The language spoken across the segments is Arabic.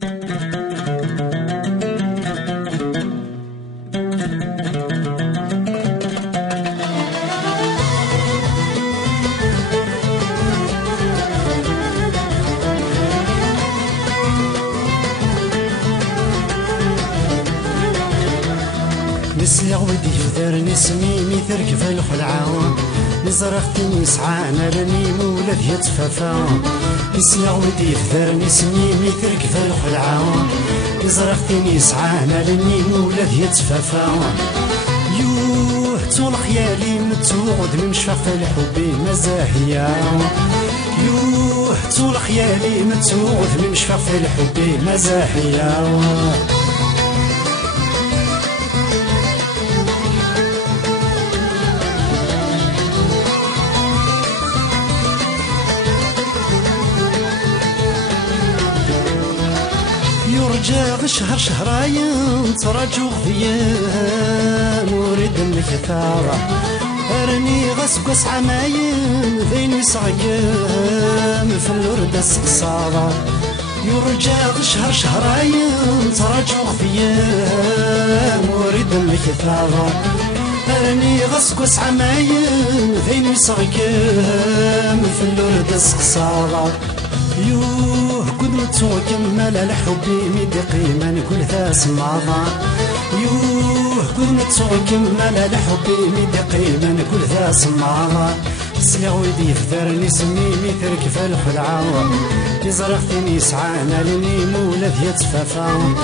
نسيا ودي فدارني سميمي تركب الخلعة نزرختني سعانا لاني مولد يتفافا. نسيا ودي فدارني سميمي تركب الخلعة نزرختني سعانا لاني مولد يتفافا. يوه طول خيالي متوعد من شفاف الحب مزاهية. يوه طول خيالي متوعد من شفاف الحب مزاهية. يرجع شهر شهرين تراجو غيان وريد الكثارة ارني غسقس عماين ذيني صعيام في الورد السقصارة. يرجع شهر شهرين تراجو غيان وريد الكثارة ارني غسقس عماين ذيني صعيام في الورد السقصارة. يوه قد كمل الحب مدي قيمة نقول ذا سماضة. يوه قد كمل الحب مدي قيمة نقول ذا سماضة. سيا ودي فدارني سميمي تركف الخلعة يزرختني سعانا لاني مولد يتفافا.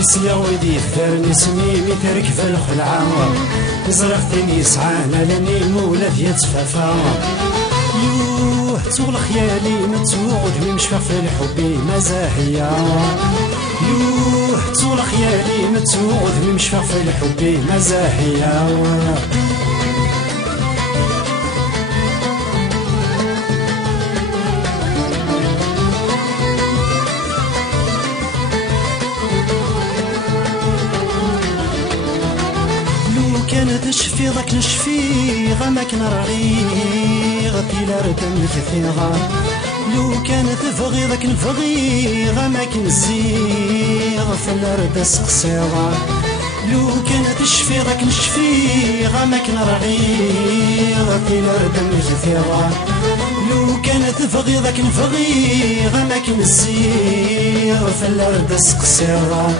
سيا ودي فدارني سميمي تركف الخلعة يزرختني سعانا لاني مولد يتفافا. يوه طول خيالي متوعد من مشفاف الحب مزاهية. يوه طول خيالي متوعد من مشفاف الحب مزاهية. لو كانت نشفي ضاك نشفي غماك نرغي غطي ردم كثيرة. لو كانت تبغي ذاك نبغي غماك نزيغ في الارض سقسيرة. لو كانت تشفي ذاك نشفي غماك نرغي غطي ردم كثيرة. لو كانت تبغي ذاك نبغي غماك نزيغ في الارض سقسيرة.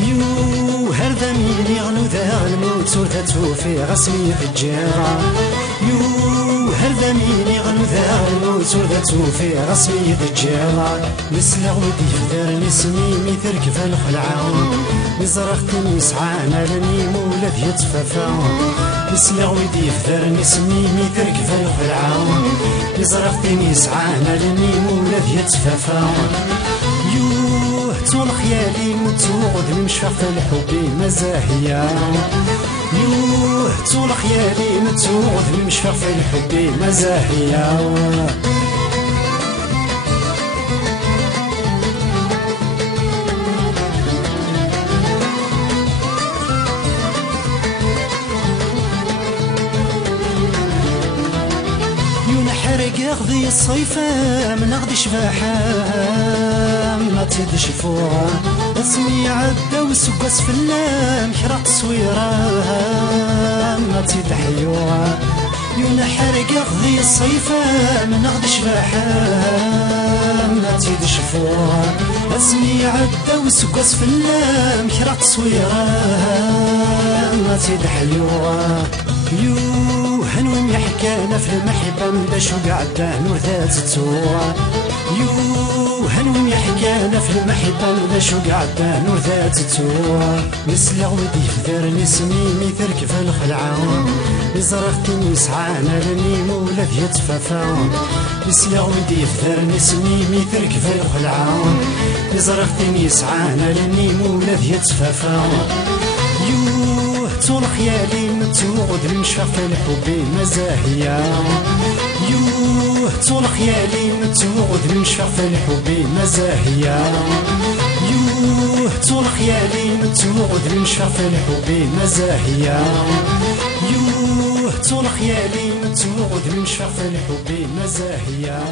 يو هرذا مين يغنو ذا الموت ورثته في غسمي في الجيرة. يو هرذا مين يغنو ذا الموت ورثته في غسمي في الجيرة. نسلا ودي فدارني سميمي تركف الخلعة نزرختني سعانا لاني مولد يتفافا. نسلا ودي فدارني سميمي تركف الخلعة نزرختني سعانا لاني مولد يتفافا. طول خيالي متوعد من مشفاف الحب مزاهية. يوه طول خيالي متوعد من مشفاف الحب مزاهية. ينحرق يغذي الصيفة من غدي شباحة ما تدش فوها. اسمي عدى وسقس في اللام حرق تصويرة ما تدحيوها. ينحرق يغذي الصيفة من غدي شباحة ما تدش فوها. اسمي عدى وسقس في اللام حرق تصويرة ما تدحيوها. يوه هنوم يحكانا في المحبة من باش وقعدة نوثات التوه. يوه هنوم يحكانا في المحبة من باش وقعدة نوثات التوه. نسلا ودي فدارني سميمي تركف الخلعة نزرختني سعانا لاني مولد يتفافا. نسلا ودي فدارني سميمي تركف الخلعة نزرختني سعانا لاني مولد يتفافا. يوه طول خيالي متوعد من مشفاف الحب مزاهية. يوه طول خيالي متوعد من مشفاف الحب مزاهية. يوه طول خيالي متوعد من مشفاف الحب مزاهية. يوه طول خيالي متوعد من مشفاف الحب مزاهية.